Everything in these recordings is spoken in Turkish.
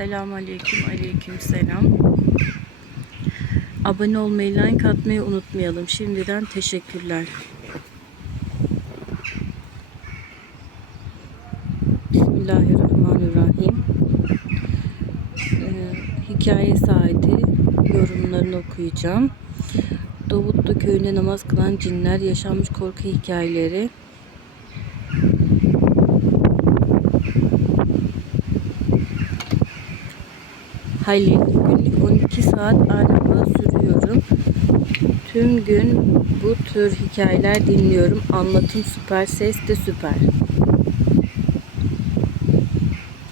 Selamun Aleyküm, Aleyküm Selam. Abone olmayı, like atmayı unutmayalım. Şimdiden teşekkürler. Bismillahirrahmanirrahim. Ee, hikaye saati yorumlarını okuyacağım. Davutlu köyünde namaz kılan cinler, yaşanmış korku hikayeleri, Halil günlük 12 saat araba sürüyorum. Tüm gün bu tür hikayeler dinliyorum. Anlatım süper, ses de süper.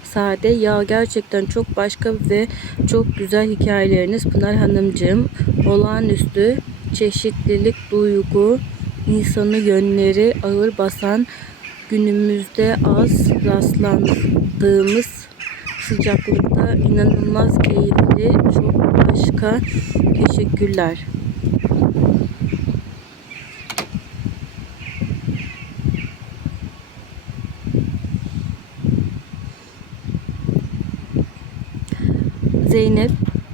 Sade ya gerçekten çok başka ve çok güzel hikayeleriniz Pınar Hanımcığım. Olağanüstü çeşitlilik duygu, insanı yönleri ağır basan günümüzde az rastlandığımız sıcaklıkta inanılmaz keyifli, çok başka. Teşekkürler. Zeynep,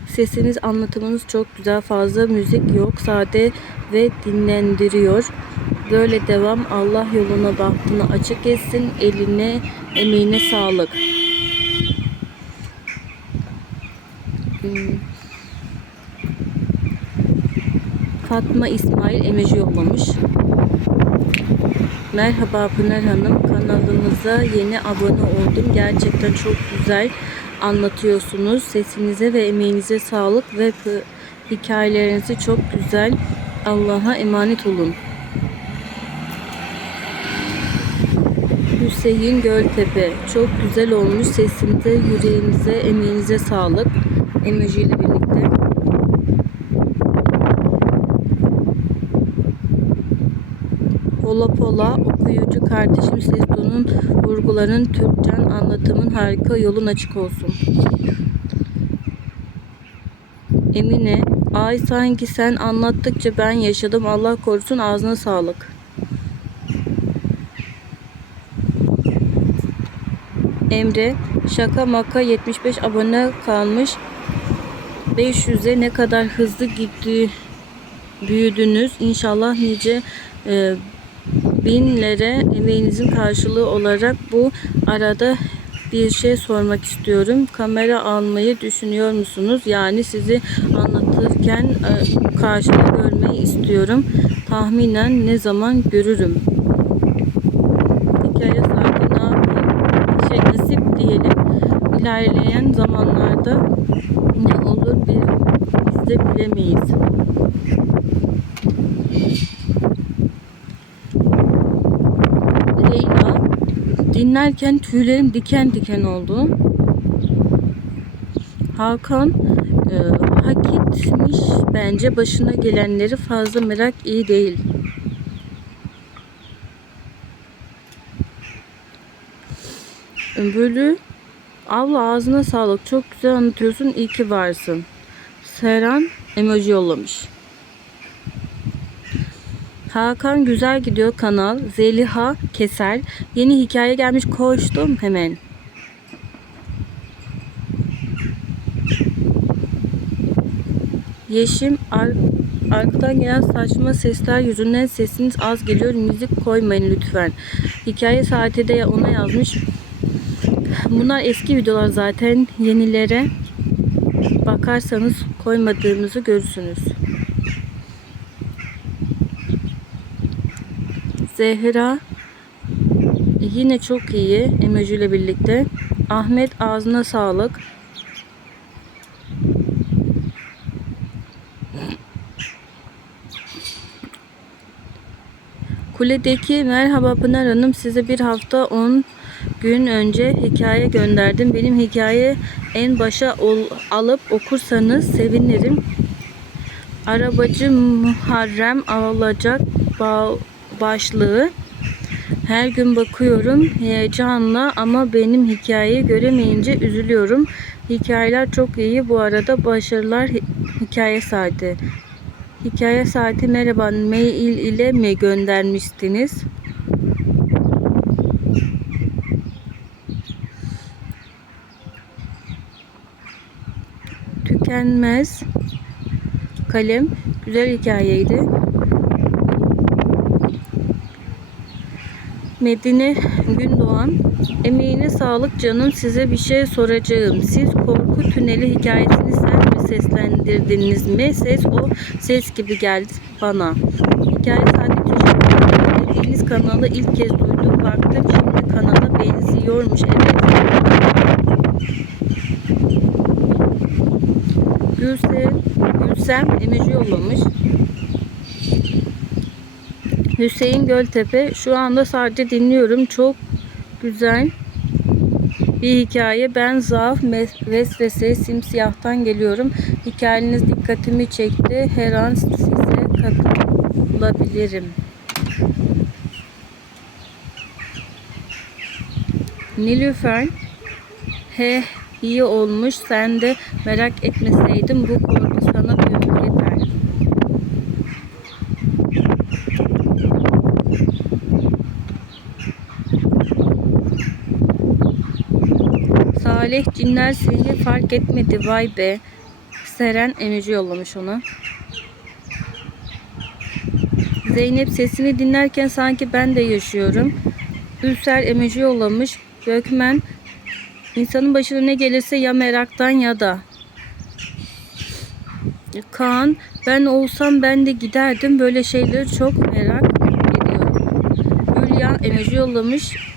sesiniz anlatımınız çok güzel. Fazla müzik yok. Sade ve dinlendiriyor. Böyle devam. Allah yoluna bahtını açık etsin. Eline, emeğine sağlık. Fatma İsmail emoji yollamış. Merhaba Pınar Hanım. Kanalınıza yeni abone oldum. Gerçekten çok güzel anlatıyorsunuz. Sesinize ve emeğinize sağlık ve hikayelerinizi çok güzel. Allah'a emanet olun. Hüseyin Göltepe. Çok güzel olmuş. Sesinize, yüreğinize, emeğinize sağlık. Emoji ile birlikte. Pola Pola okuyucu kardeşim ses tonun vurguların Türkçen anlatımın harika yolun açık olsun. Emine ay sanki sen anlattıkça ben yaşadım Allah korusun ağzına sağlık. Emre şaka maka 75 abone kalmış 500'e ne kadar hızlı gitti büyüdünüz İnşallah nice e, binlere emeğinizin karşılığı olarak bu arada bir şey sormak istiyorum. Kamera almayı düşünüyor musunuz? Yani sizi anlatırken e, karşılığı görmeyi istiyorum. Tahminen ne zaman görürüm? Hikaye sahibi ne yapayım? Şey nasip diyelim. İlerleyen zamanlarda ne olur biz de bilemeyiz. Leyla dinlerken tüylerim diken diken oldu. Hakan e, hak etmiş bence başına gelenleri fazla merak iyi değil. Bölü Abla ağzına sağlık. Çok güzel anlatıyorsun. İyi ki varsın. Serhan emoji yollamış. Hakan güzel gidiyor kanal. Zeliha Keser. Yeni hikaye gelmiş. Koştum hemen. Yeşim ar arkadan gelen saçma sesler yüzünden sesiniz az geliyor. Müzik koymayın lütfen. Hikaye saati de ona yazmış. Bunlar eski videolar zaten. Yenilere bakarsanız koymadığımızı görürsünüz. Zehra yine çok iyi emoji ile birlikte. Ahmet ağzına sağlık. Kuledeki merhaba Pınar Hanım size bir hafta 10 gün önce hikaye gönderdim. Benim hikaye en başa ol, alıp okursanız sevinirim. Arabacı Muharrem alacak ba- başlığı. Her gün bakıyorum heyecanla ama benim hikayeyi göremeyince üzülüyorum. Hikayeler çok iyi. Bu arada başarılar hi- hikaye saati. Hikaye saati merhaba mail ile mi göndermiştiniz? Tükenmez kalem güzel hikayeydi. Medine Gündoğan Emeğine sağlık canım size bir şey soracağım. Siz korku tüneli hikayesini sen mi seslendirdiniz mi? Ses o ses gibi geldi bana. Hikaye sadece dediğiniz kanalı ilk kez duydum. Baktım şimdi kanala benziyormuş. Evet. Gülsem, Gülsem emoji yollamış. Hüseyin Göltepe şu anda sadece dinliyorum. Çok güzel bir hikaye. Ben zaaf vesvese simsiyahtan geliyorum. Hikayeniz dikkatimi çekti. Her an size katılabilirim. Nilüfer He iyi olmuş. Sen de merak etmeseydin bu korku sana ömür yeter. Salih cinler seni fark etmedi vay be. Seren emoji yollamış ona. Zeynep sesini dinlerken sanki ben de yaşıyorum. Ülser emoji yollamış. Gökmen insanın başına ne gelirse ya meraktan ya da. Kaan ben olsam ben de giderdim. Böyle şeyleri çok merak ediyorum. Hülya emoji yollamış.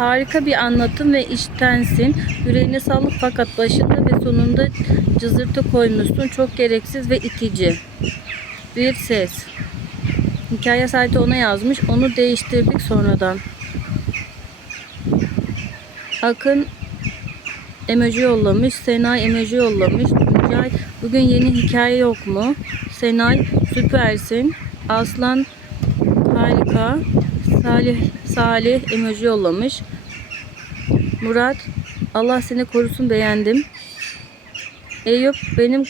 Harika bir anlatım ve iştensin. Yüreğine sağlık fakat başında ve sonunda cızırtı koymuşsun. Çok gereksiz ve itici. Bir ses. Hikaye sahibi ona yazmış. Onu değiştirdik sonradan. Akın emoji yollamış. Senay emoji yollamış. Tuncay bugün yeni hikaye yok mu? Senay süpersin. Aslan harika. Salih Salih emoji yollamış. Murat Allah seni korusun beğendim. Eyüp benim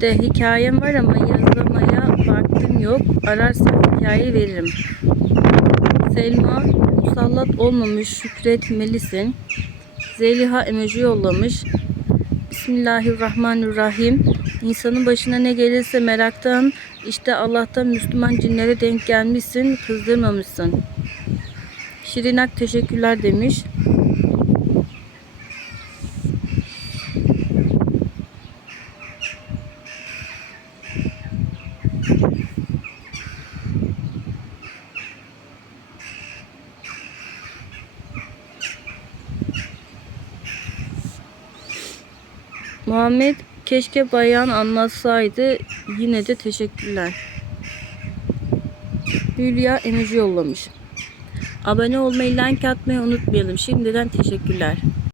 de hikayem var ama yazmaya vaktim yok. Ararsan hikaye veririm. Selma musallat olmamış şükretmelisin. Zeliha emoji yollamış. Bismillahirrahmanirrahim. İnsanın başına ne gelirse meraktan işte Allah'tan Müslüman cinlere denk gelmişsin, kızdırmamışsın. Şirinak teşekkürler demiş. Muhammed keşke bayan anlatsaydı. Yine de teşekkürler. Hülya emoji yollamış. Abone olmayı, like atmayı unutmayalım. Şimdiden teşekkürler.